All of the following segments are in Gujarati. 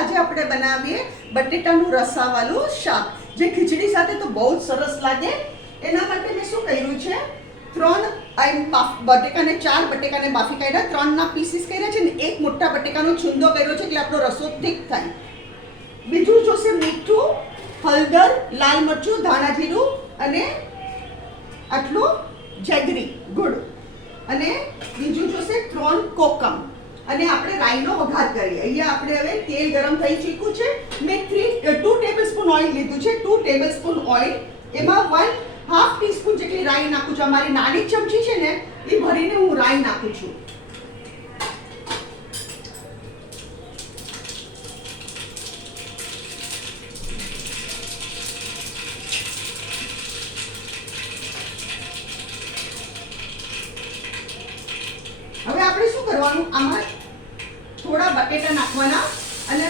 આજે આપણે બનાવીએ બટેટાનું રસાવાળું શાક, જે ખીચડી સાથે તો બહુ જ સરસ લાગે. એના માટે મેં શું કર્યું છે, 4 બટેકાને બાફી કાઢ્યા, 3ના પીસીસ કર્યા છે ને એક મોટા બટેકાનો છુંદો કર્યો છે, એટલે આપણો રસો ઠીક થાય. બીજું જોશે મીઠું, હળદર, લાલ મરચું, ધાણા જીરું અને આટલું જેગરી ગુડ, અને બીજું જોશે 3 કોકમ, અને આપણે રાઈનો વઘાર કરીએ. અહીંયા આપણે હવે તેલ ગરમ થઈ ચૂક્યું છે. મેં 2 ટેબલસ્પૂન ઓઇલ લીધું છે. 2 ટેબલસ્પૂન ઓઇલ, એમાં 1/2 ટીસ્પૂન જેટલી રાઈ નાખું છું. અમારી નાની ચમચી છે ને એ ભરીને હું રાઈ નાખું છું. હવે આપણે શું કરવાનું, આમાં થોડા બટેટા નાખવાના, અને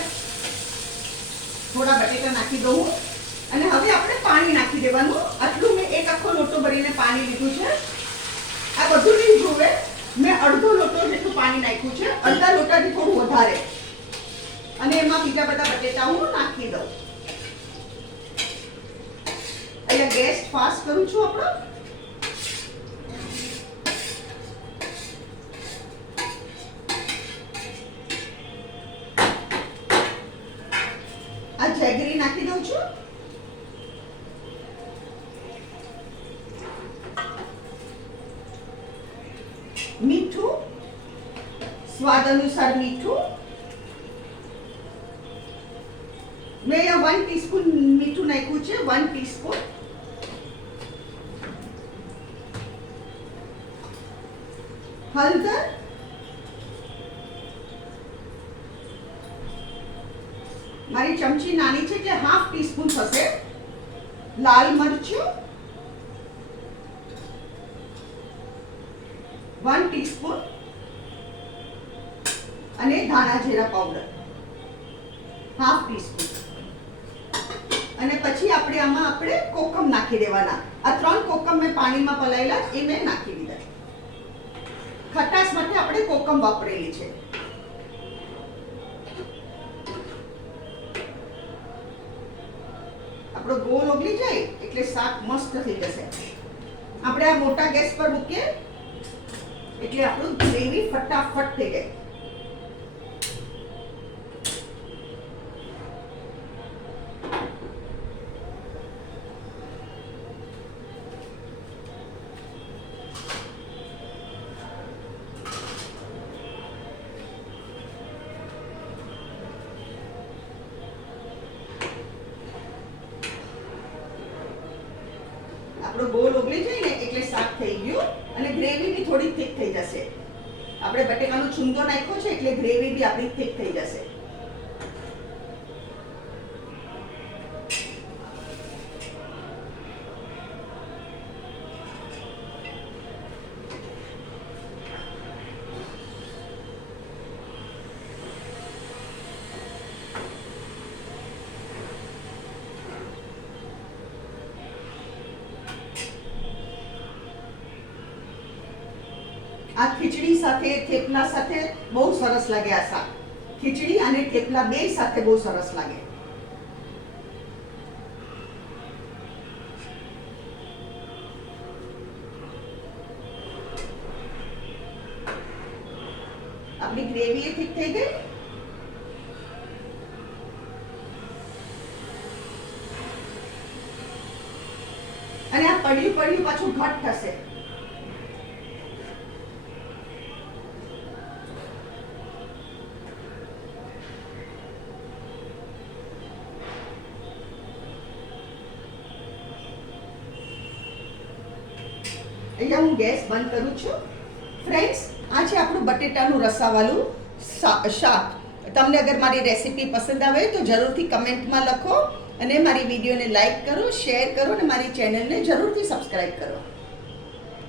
થોડા બટેટા નાખી દઉં, અને હવે આપણે પાણી નાખી દેવાનું. આટલું મેં એક આખો લોટો ભરીને પાણી લીધું છે. આ બધું નહીં જોવે, મેં અડધો લોટો જેટલું પાણી નાખ્યું છે, અડધા લોટાથી થોડું વધારે, અને એમાં બીજા બધા બટેટા હું નાખી દઉં. અહીંયા ગેસ ફાસ્ટ કરું છું આપણો. આ જેગરી નાખી દઉં છું. મીઠું, સ્વાદ અનુસાર મીઠું. મેં અહીંયા 1 ટીસ્પૂન મીઠું નાખ્યું છે, 1 ટીસ્પૂન. હળદર, મારી ચમચી નાની છે એટલે 1/2 ટીસ્પૂન થશે. લાલ મરચું 1 ટીસ્પૂન, અને ધાણા જીરા પાવડર 1/2 ટીસ્પૂન. અને પછી આપણે કોકમ નાખી દેવાના. આ 3 કોકમ મેં પાણીમાં પલાળેલા, એ મેં નાખી દીધા. ખટાશ માટે આપણે કોકમ વાપરેલી છે. આપણો ગોળ ઓગળી જાય એટલે શાક મસ્ત થઈ જશે. આપણે આ મોટા ગેસ પર મૂકીએ એટલે આપણું ગ્રેવી ફટાફટ થઈ જાય. આપણો ગોળ ઓગળી જાય ને એટલે શાક થઈ ગયું, અને ગ્રેવી બી થોડી થીક થઈ જશે. આપણે બટેકાનો છુંદો નાખ્યો છે એટલે ગ્રેવી બી આપણી થીક થઈ જશે. આ ખીચડી સાથે, થેપલા સાથે બહુ સરસ લાગે. આ શાક ખીચડી અને થેપલા બે સાથે બહુ સરસ લાગે. આપણી ગ્રેવી એ ઠીક થઈ ગઈ. અને આ પડ્યું પાછું ઘટ થશે. અહીંયા હું ગેસ બંધ કરું છું. ફ્રેન્ડ્સ, આ છે આપણું બટેટાનું રસાવાળું શાક. તમને અગર મારી રેસીપી પસંદ આવે તો જરૂરથી કમેન્ટમાં લખો, અને મારી વિડીયોને લાઈક કરો, શેર કરો, અને મારી ચેનલને જરૂરથી સબસ્ક્રાઈબ કરો.